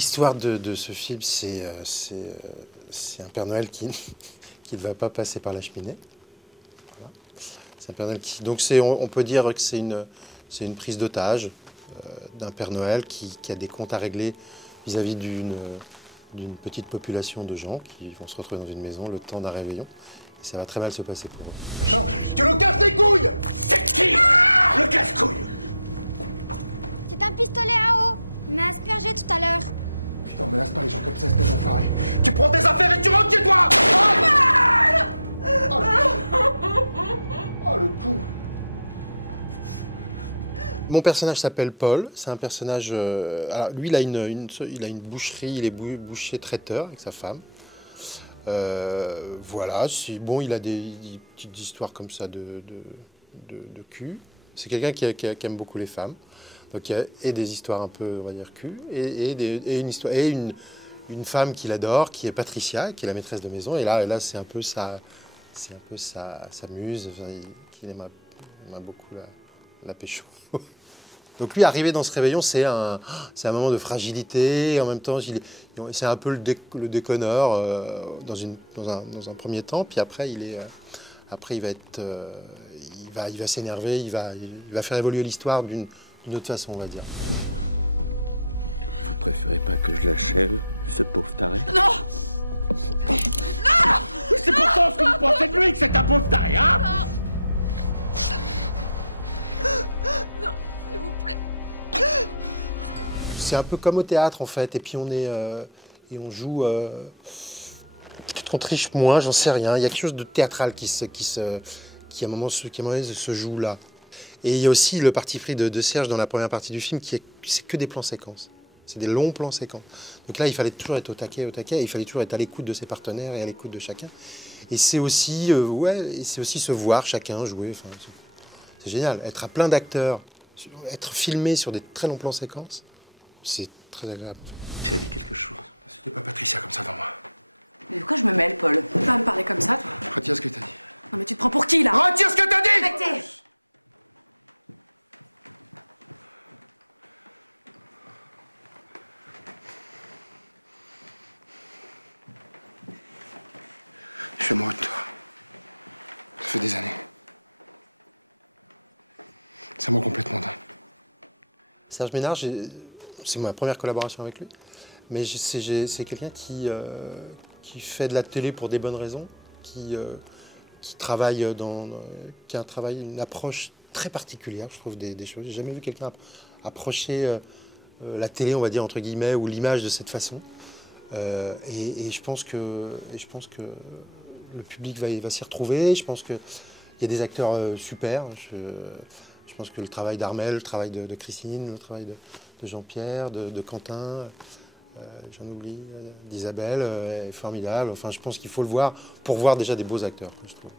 L'histoire de ce film, c'est un Père Noël qui ne va pas passer par la cheminée. Voilà. C'est un Père Noël qui... Donc on peut dire que c'est une prise d'otage d'un Père Noël qui a des comptes à régler vis-à-vis d'une petite population de gens qui vont se retrouver dans une maison le temps d'un réveillon. Et ça va très mal se passer pour eux. D'accord. Tu nous casses les couilles! C'est qui le casse-couille? C'est un pistolet à eau. Il m'a aspergé tout à l'heure. Putain, menace pas les gens comme ça, espèce d'enfoiré. Tu prends tes affaires et tu rentres chez toi! Oh le con! Mon personnage s'appelle Paul. C'est un personnage... alors lui, il a une boucherie, il est boucher traiteur avec sa femme. Voilà, bon, il a des petites histoires comme ça de cul. C'est quelqu'un qui aime beaucoup les femmes. Donc il y a et des histoires un peu, on va dire, cul, et une femme qu'il adore, qui est Patricia, qui est la maîtresse de maison. Et là c'est un peu sa muse, qu'il aime beaucoup la pécho. Donc lui, arrivé dans ce réveillon, c'est un moment de fragilité. En même temps, c'est un peu le déconneur dans un premier temps. Puis après, il va s'énerver, il va faire évoluer l'histoire d'une autre façon, on va dire. Vous préférez pas que je l'achève, ce pauvre taré? Non! Non! C'est pourtant ce que vous pensez de lui, que c'est un pauvre taré, hein? Non, s'il vous plaît. C'est un peu comme au théâtre, en fait. Et puis on joue... peut-être qu'on triche moins, j'en sais rien. Il y a quelque chose de théâtral qui à un moment se joue là. Et il y a aussi le parti pris de Serge dans la première partie du film, c'est que des plans séquences. C'est des longs plans séquences. Donc là, il fallait toujours être au taquet, et il fallait toujours être à l'écoute de ses partenaires et à l'écoute de chacun. Et c'est aussi, se voir chacun jouer. Enfin, c'est génial. Être à plein d'acteurs, être filmé sur des très longs plans séquences, c'est très agréable. Tu as dit quelque chose? C'était pas Patricia comme ça dans moi. Mais pourquoi je me mêle, Paul? Tu peux pas me parler comme ça, toi? Retire ce que t'as dit. Non, mais tu te prends pour qui, là? Retire ce que t'as dit! Arrêtez! Je suis amoureux de toi. Ça fait des années. Ça m'a complètement dingue. Serge Ménard, c'est ma première collaboration avec lui, mais c'est quelqu'un qui fait de la télé pour des bonnes raisons, qui travaille qui a une approche très particulière, je trouve, des choses. J'ai jamais vu quelqu'un approcher la télé, on va dire, entre guillemets, ou l'image de cette façon. Et je pense que le public va s'y retrouver. Je pense qu'il y a des acteurs super. Je pense que le travail d'Armel, le travail de Christine, le travail de Jean-Pierre, de Quentin, j'en oublie, d'Isabelle, est formidable. Enfin, je pense qu'il faut le voir pour voir déjà des beaux acteurs, je trouve.